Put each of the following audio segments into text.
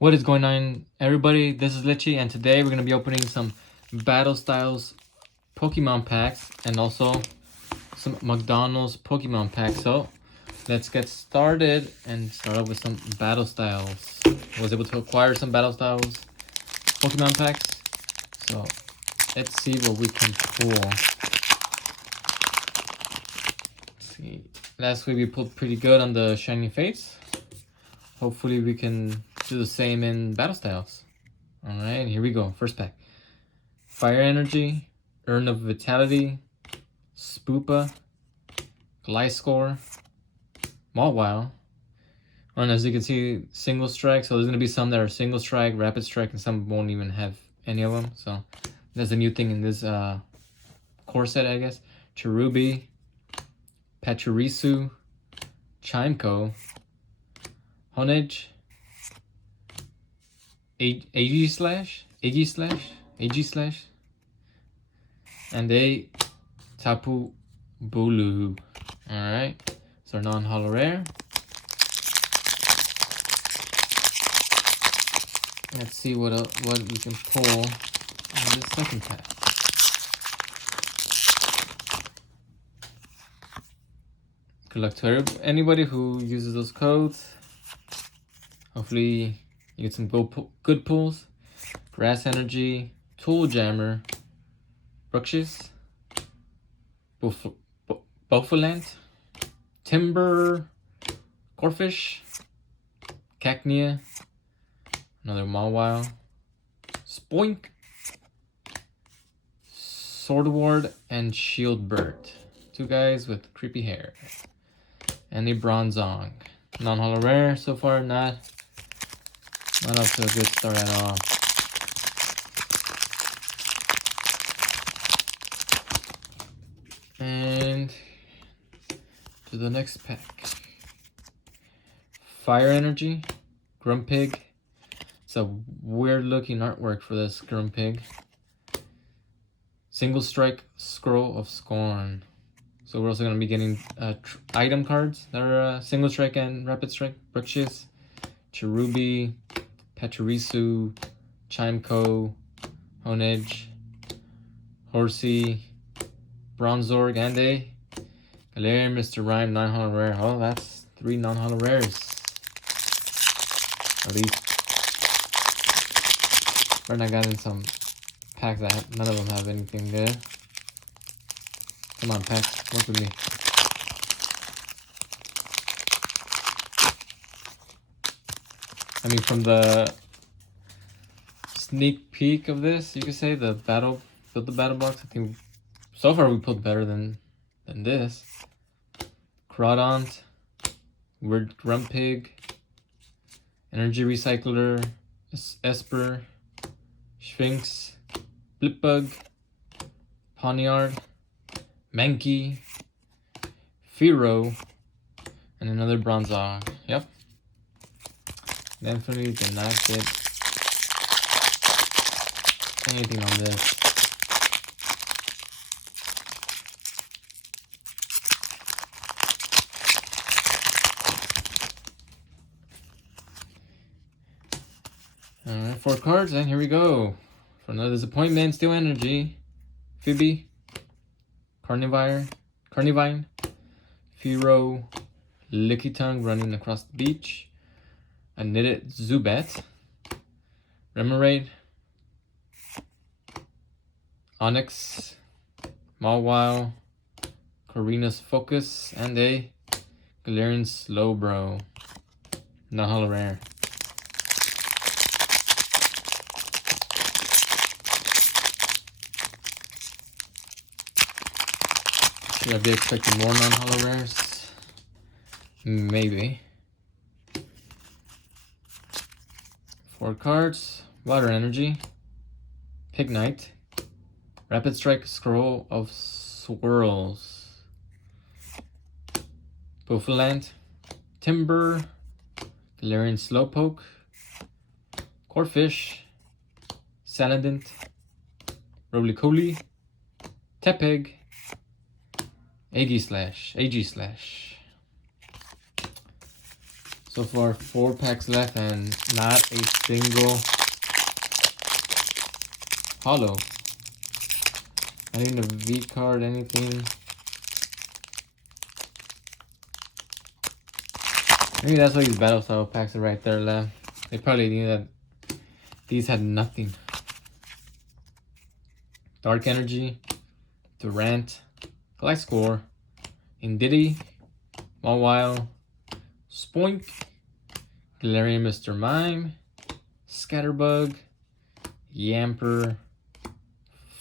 What is going on, everybody? This is Litchi, and today we're going to be opening some Battle Styles Pokemon packs and also some McDonald's Pokemon packs. So let's get started and start off with some Battle Styles. I was able to acquire some Battle Styles Pokemon packs. So let's see what we can pull. Let's see. Last week we pulled pretty good on the Shiny Fates. Hopefully we can do the same in Battle Styles. Alright, here we go. First pack. Fire Energy, Urn of Vitality, Spoopa, Gliscor, Mawile. And as you can see, single strike. So there's going to be some that are single strike, rapid strike, and some won't even have any of them. So that's a new thing in this core set, I guess. Cherubi, Pachirisu, Chimeco, Honedge, Agi Slash, and a Tapu Bulu. Alright, so non-holo rare. Let's see what we can pull in the second pack. Good luck to anybody who uses those codes. Hopefully you get some good pulls. Grass Energy, Tool Jammer, Bruxish, Bofalant, Timber, Corfish, Cacnea, another Mawile, Spoink, Swordward, and Shieldbird. Two guys with creepy hair. And a Bronzong. Non-holo rare so far, not off to a good start at all. And to the next pack. Fire Energy, Grumpig. It's a weird looking artwork for this Grumpig. Single Strike, Scroll of Scorn. So we're also going to be getting item cards that are single strike and rapid strike. Bruxish, Cherubi, Pachirisu, Chimeco, Honedge, Horsey, Bronzorg, and a Galarian Mr. Rhyme non-holo rare. Oh, that's 3 non-holo rares. At least. Right, I got in some packs that none of them have anything good. Come on, packs, work with me. I mean, from the sneak peek of this, you could say the battle box. I think so far we pulled better than this. Crawdont, Weird Grumpig, Energy Recycler, Esper, Sphinx, Blipbug, Pawniard, Mankey, Fearow, and another Bronzong. Yep. Definitely did not get anything on this. Alright, 4 cards, and here we go. For another disappointment, Steel Energy, Phoebe, Carnivine, Fearow, Lickitung running across the beach, a Knitted Zubat, Remoraid, Onyx, Mawile, Corina's Focus, and a Galarian Slowbro. Non-holo rare. Should I be expecting more non-holo rares? Maybe. 4 cards. Water Energy, Pignite, Rapid Strike, Scroll of Swirls, Bofalant, Timber, Galarian Slowpoke, Corfish, Salandit, Roly-Poly, Tepig, Agi Slash. So far, 4 packs left and not a single holo. Not even a V card, anything. Maybe that's why these battle style packs are right there left. They probably knew that these had nothing. Dark Energy, Durant, Collect Score, Indity, Mawile, Spoink, Galarian Mr. Mime, Scatterbug, Yamper,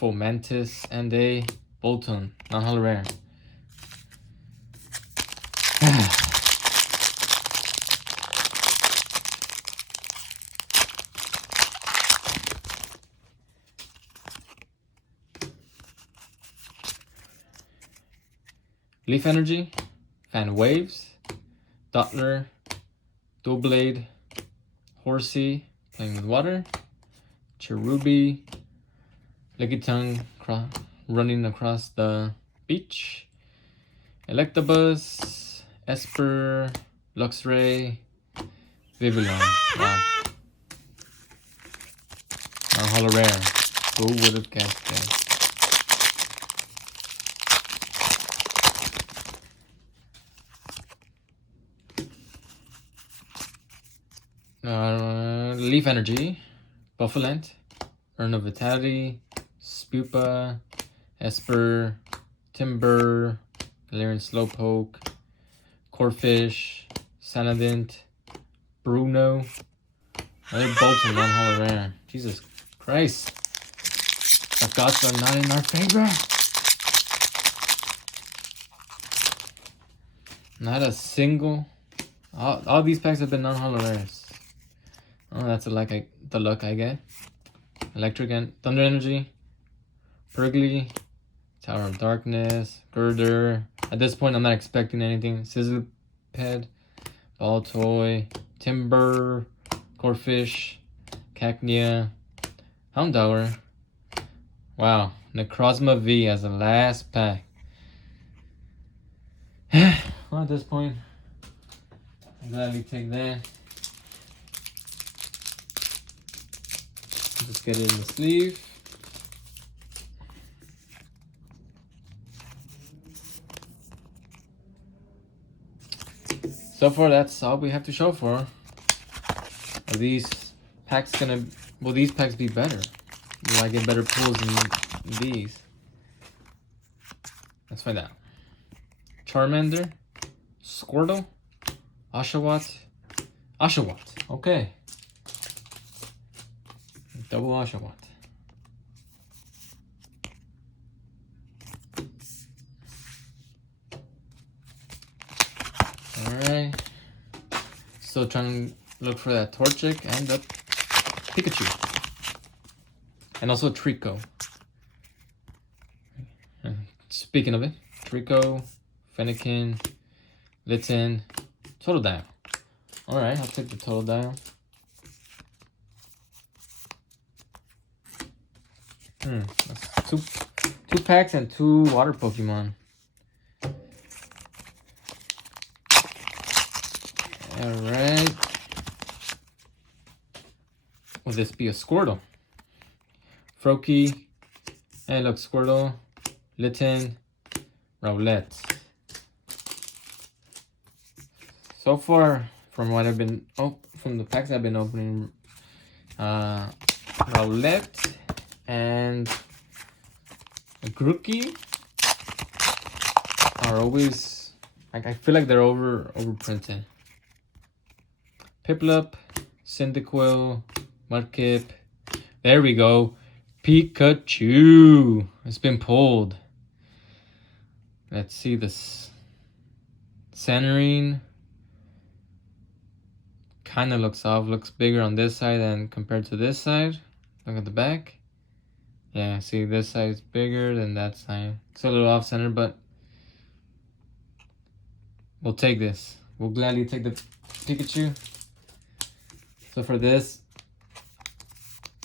Fomantis, and a Bolton, non-holo rare. Leaf Energy, Fan Waves, Dottler, Doublade, Horsey, playing with water, Cherubi, Lickitung, running across the beach, Electabuzz, Esper, Luxray, Vivillon. Wow. Non-holo rare. Who would have guessed that? Leaf Energy, Buffalent, Urn of Vitality, Spupa, Esper, Timber, Galarian Slowpoke, Corphish, Sanadint, Bruno. Another Bolton, non-holo rare. Jesus Christ. The gods are not in our favor. Not a single. All these packs have been non-holo rares. Oh, that's the luck I get. Electric and Thunder Energy, Purgly, Tower of Darkness, Girder. At this point, I'm not expecting anything. Sizzleped, Baltoy, Timber, Corphish, Cacnea, Houndour. Wow, Necrozma V as the last pack. Well, at this point, I'll gladly take that. Just get it in the sleeve. So far, that's all we have to show for. Are these packs gonna? Will these packs be better? Will I get better pulls than these? Let's find out. Charmander, Squirtle, Oshawott. Okay. Double Oshawott. Alright. Still trying to look for that Torchic and the Pikachu. And also Trico. Speaking of it, Trico, Fennekin, Litten, Totodile. Alright, I'll take the Totodile. That's two packs and 2 water Pokemon. Alright. Will this be a Squirtle? Froakie. Hey, look, Squirtle, Litten, Rowlet. So far, from what I've been, from the packs I've been opening, Rowlet and Grookey are always, like, I feel like they're overprinted. Piplup, Cyndaquil, Mudkip. There we go. Pikachu. It's been pulled. Let's see this. Centering. Kind of looks off. Looks bigger on this side than compared to this side. Look at the back. Yeah, see, this side is bigger than that side. It's a little off center, but we'll take this. We'll gladly take the Pikachu. So for this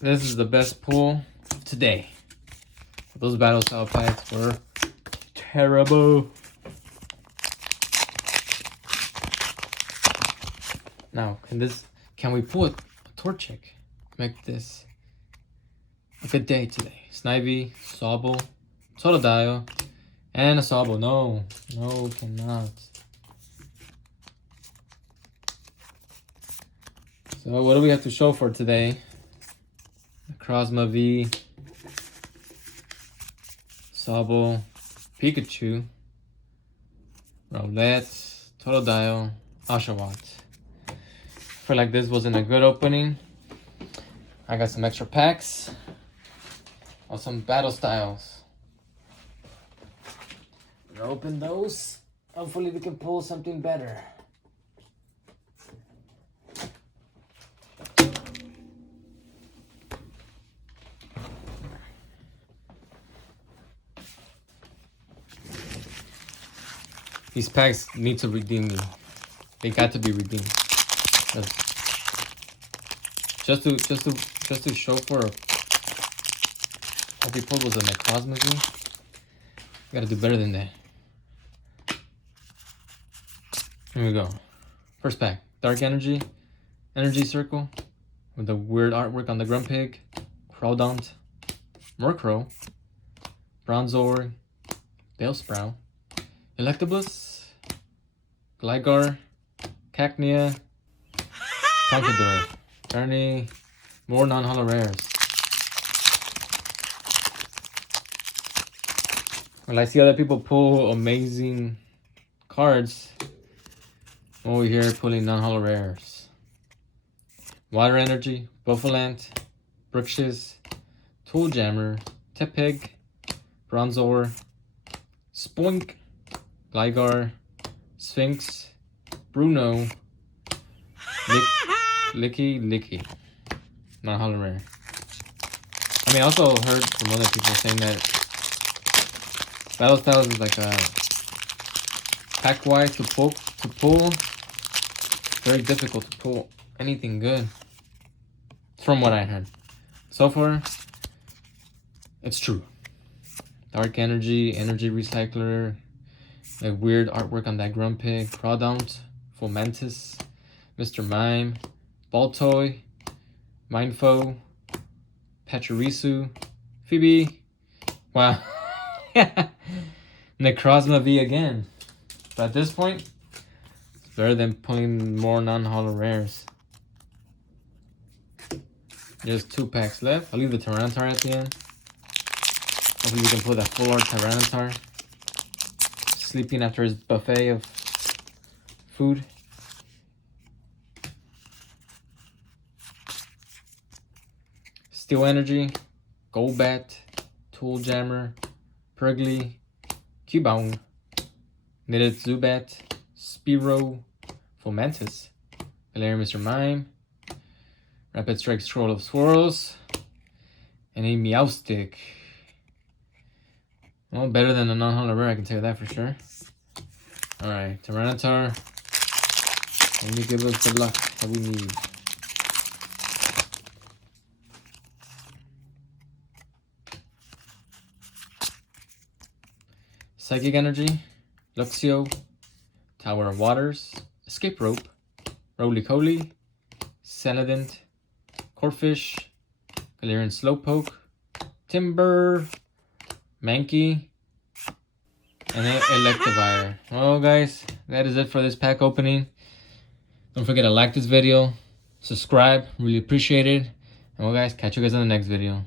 is the best pull of today. Those battle style packs were terrible. Now, can we pull a Torchic? Make this a good day today. Snivy, Sobble, Totodile, and a Sobble. No, cannot. So what do we have to show for today? Necrozma V, Sobble, Pikachu, Rowlet, Totodile, Oshawott. I feel like this wasn't a good opening. I got some extra packs of some battle styles. We'll open those. Hopefully we can pull something better. These packs need to redeem me. They got to be redeemed. Just to show for what we pulled was a Necrozma V. Gotta do better than that. Here we go. First pack. Dark Energy. Energy Circle. With the weird artwork on the Grumpig. Crawdont. Murkrow. Bronzor. Bellsprout. Electabuzz. Gligar. Cacnea. Conqueror. Ernie. More non-holo rares. Well, I see other people pull amazing cards. I'm over here pulling non-holo rares. Water Energy. Buffalant. Brookshiz. Tool Jammer. Tepig. Bronzor. Spoink. Gligar. Sphinx. Bruno. Licky. Non-holo rare. I mean, I also heard from other people saying that Battle Styles is like a pack-wise to pull. Very difficult to pull anything good. From what I heard. So far, it's true. Dark Energy, Energy Recycler, like weird artwork on that Grumpig, Crawdont, Fomantis, Mr. Mime, Baltoy, Mindfo, Pachirisu, Phoebe. Wow. Necrozma V again. But at this point, it's better than pulling more non-holo rares. There's 2 packs left. I'll leave the Tyranitar at the end. Hopefully we can pull that full art Tyranitar. Sleeping after his buffet of food. Steel Energy, Golbat, Tool Jammer, Purgly, Cubone, Knitted Zubat, Spearow, Fomantis, Galarian Mr. Mime, Rapid Strike Scroll of Swirls, and a Meowstic. Well, better than a non-holo rare, I can tell you that for sure. Alright, Tyranitar. Let me give us the luck that we need. Psychic Energy, Luxio, Tower of Waters, Escape Rope, Roly-Coly, Saladin, Corphish, Galarian Slowpoke, Timber, Mankey, and then Electivire. Well, guys, that is it for this pack opening. Don't forget to like this video, subscribe, really appreciate it. And well, guys, catch you guys in the next video.